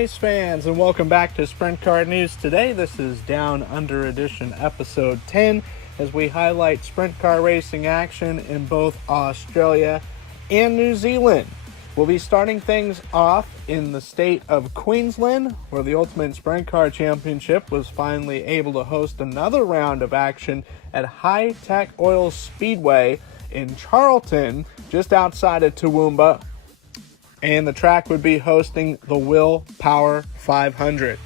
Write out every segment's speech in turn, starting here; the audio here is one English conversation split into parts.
race fans, and welcome back to Sprint Car News today. This is Down Under Edition episode 10 as we highlight sprint car racing action in both Australia and New Zealand. We'll be starting things off in the state of Queensland, where the Ultimate Sprint Car Championship was finally able to host another round of action at Hi-Tec Oils Speedway in Charlton, just outside of Toowoomba. And the track would be hosting the Will Power 500.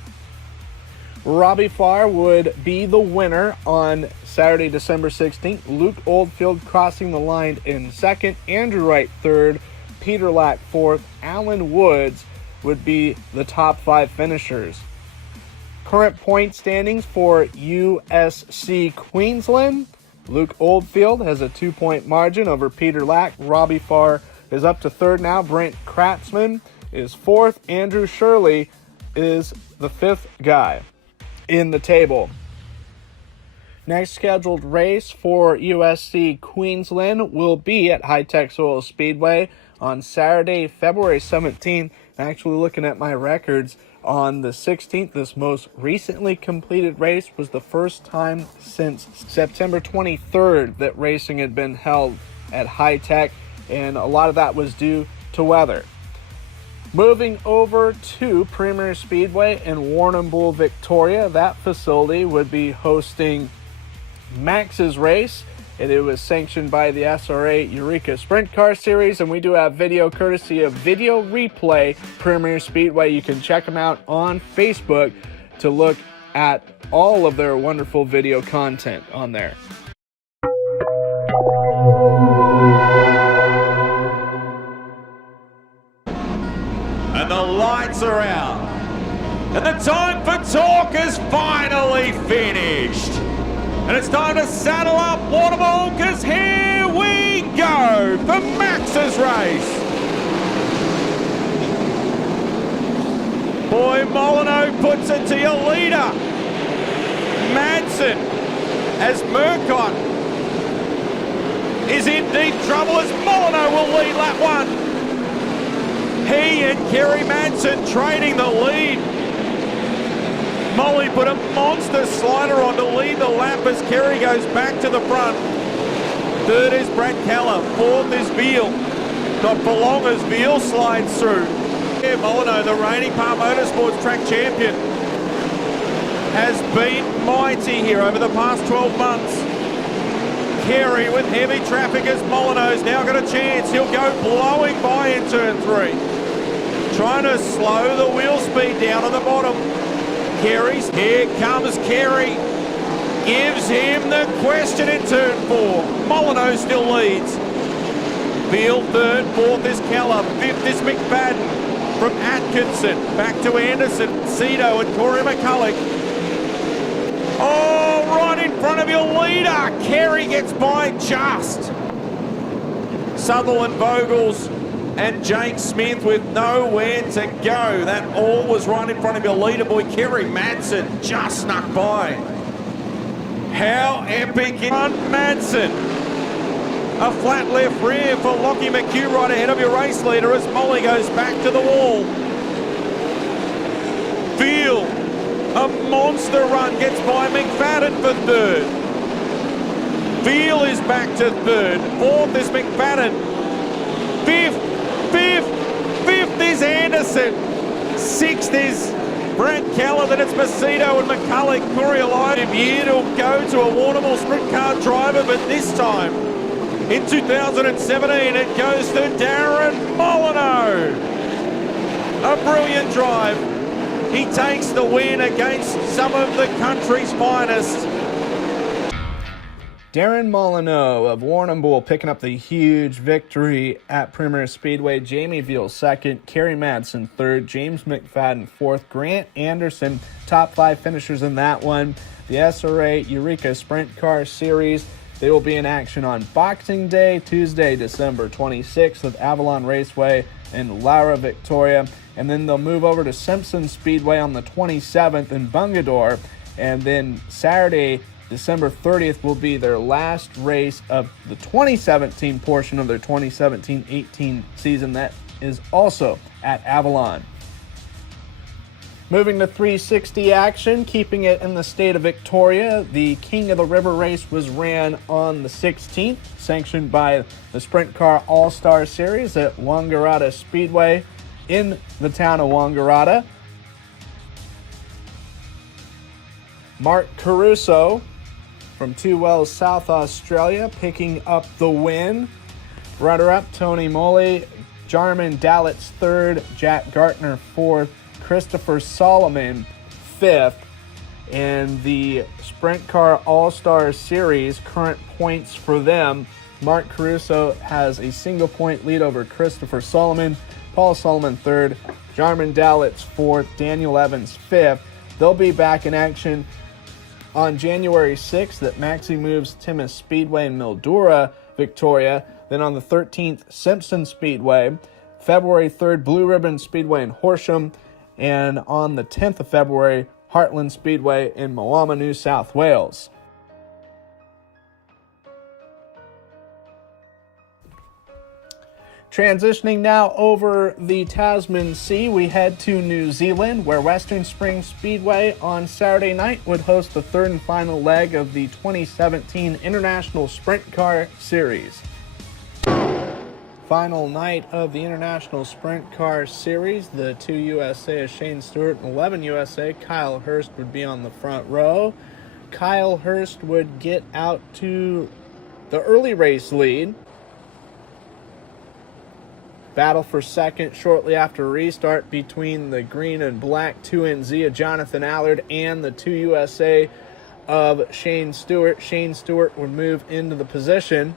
Robbie Farr would be the winner on Saturday, December 16th. Luke Oldfield crossing the line in second, Andrew Wright third, Peter Lack fourth, Alan Woods would be the top five finishers. Current point standings for USC Queensland. Luke Oldfield has a 2-point margin over Peter Lack. Robbie Farr is up to third now. Brent Kratzman is fourth. Andrew Shirley is the fifth guy in the table. Next scheduled race for USC Queensland will be at Hi-Tec Oils Speedway on Saturday, February 17th. Actually, looking at my records, on the 16th, this most recently completed race was the first time since September 23rd that racing had been held at Hi-Tec, and a lot of that was due to weather. Moving over to Premier Speedway in Warrnambool, Victoria, that facility would be hosting Max's race. It was sanctioned by the SRA Sprintcar Series, and we do have video courtesy of Video Replay Premier Speedway. You can check them out on Facebook to look at all of their wonderful video content on there. And the lights are out. And the time for talk is finally finished. And it's time to saddle up Warrnambool, because here we go for Max's race. Boy, Molyneux puts it to your leader. Madsen, as Murcott is in deep trouble, as Molyneux will lead lap one. He and Kerry Madsen trading the lead. Molly put a monster slider on to lead the lap as Kerry goes back to the front. Third is Brad Keller. Fourth is Veal. Not for long as Veal slides through. Yeah, Molyneux, the reigning Par Motorsports track champion, has been mighty here over the past 12 months. Kerry with heavy traffic as Molyneux's now got a chance. He'll go blowing by in turn 3. Trying to slow the wheel speed down at the bottom. Kerry's, here comes Kerry, gives him the question in turn 4. Molyneux still leads. Veal third, fourth is Keller, fifth is McFadden. From Atkinson, back to Anderson, Cito and Corey McCulloch. Oh, right in front of your leader. Kerry gets by just. Sutherland, Vogels and Jake Smith with nowhere to go. That all was right in front of your leader, boy. Kerry Madsen just snuck by. How epic is Madsen? A flat left rear for Lockie McHugh right ahead of your race leader as Molly goes back to the wall. Veal, a monster run, gets by McFadden for third. Veal is back to third. Fourth is McFadden. Fifth is Anderson. Sixth is Brad Keller. Then it's Macedo and McCulloch. Corey Alive here to go to a Warrnambool sprint car driver, but this time in 2017 it goes to Darren Molyneux. A brilliant drive. He takes the win against some of the country's finest. Darren Molyneux of Warrnambool picking up the huge victory at Premier Speedway. Jamie Veal second, Kerry Madsen third, James McFadden fourth, Grant Anderson top five finishers in that one. The SRA Sprintcar Series, they will be in action on Boxing Day, Tuesday, December 26th at Avalon Raceway in Lara, Victoria. And then they'll move over to Simpson Speedway on the 27th in Bungadore. And then Saturday, December 30th will be their last race of the 2017 portion of their 2017-18 season. That is also at Avalon. Moving to 360 action, keeping it in the state of Victoria, the King of the River race was ran on the 16th, sanctioned by the Sprintcar All Stars Series at Wangaratta Speedway in the town of Wangaratta. Mark Caruso from Two Wells, South Australia, picking up the win. Runner-up, Tony Moley, Jarman Dallitz third, Jack Gartner fourth, Christopher Solomon fifth. In the Sprint Car All Stars Series, current points for them, Mark Caruso has a single point lead over Christopher Solomon, Paul Solomon third, Jarman Dallitz fourth, Daniel Evans fifth. They'll be back in action on January 6th at Maxi Moves Timmins Speedway in Mildura, Victoria. Then on the 13th, Simpson Speedway. February 3rd, Blue Ribbon Speedway in Horsham. And on the 10th of February, Heartland Speedway in Moama, New South Wales. Transitioning now over the Tasman Sea, we head to New Zealand, where Western Springs Speedway on Saturday night would host the third and final leg of the 2017 International Sprintcar Series. Final night of the International Sprintcar Series, the 2 USA, Shane Stewart, and 11 USA, Kyle Hurst would be on the front row. Kyle Hurst would get out to the early race lead. Battle for second shortly after restart between the green and black 2NZ of Jonathan Allard and the 2 USA of Shane Stewart. Shane Stewart would move into the position.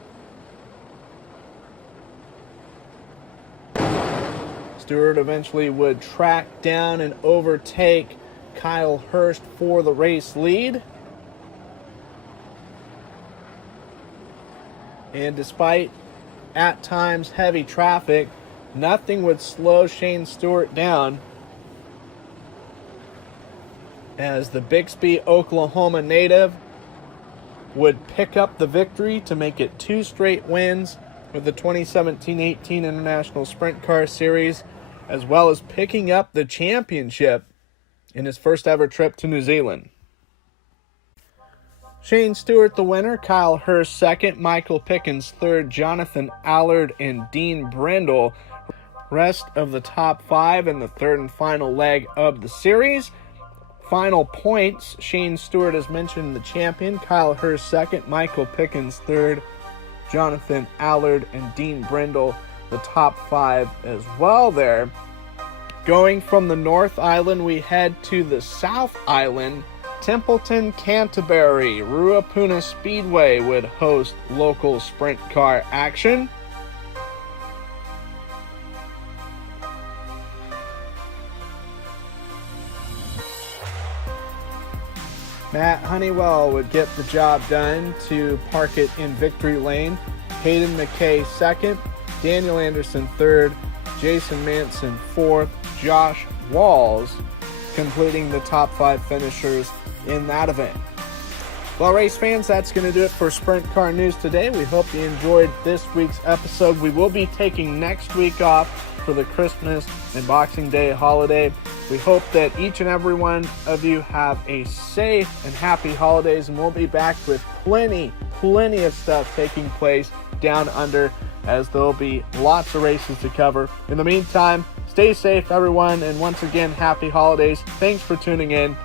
Stewart eventually would track down and overtake Kyle Hurst for the race lead. And despite at times heavy traffic, nothing would slow Shane Stewart down as the Bixby, Oklahoma native would pick up the victory to make it 2 straight wins with the 2017-18 International Sprint Car Series, as well as picking up the championship in his first ever trip to New Zealand. Shane Stewart the winner, Kyle Hurst second, Michael Pickens third, Jonathan Allard and Dean Brindle. Rest of the top 5 in the third and final leg of the series. Final points, Shane Stewart, as mentioned, the champion, Kyle Hurst second, Michael Pickens third, Jonathan Allard and Dean Brindle the top 5 as well there. Going from the North Island, we head to the South Island. Templeton, Canterbury, Ruapuna Speedway would host local sprint car action. Matt Honeywell would get the job done to park it in victory lane. Hayden McKay second, Daniel Anderson third, Jason Manson fourth, Josh Walls completing the top 5 finishers in that event. Well, race fans, that's going to do it for Sprint Car News today. We hope you enjoyed this week's episode. We will be taking next week off for the Christmas and Boxing Day holiday. We hope that each and every one of you have a safe and happy holidays, and we'll be back with plenty of stuff taking place down under, as there'll be lots of races to cover. In the meantime, stay safe, everyone, and once again, happy holidays. Thanks for tuning in.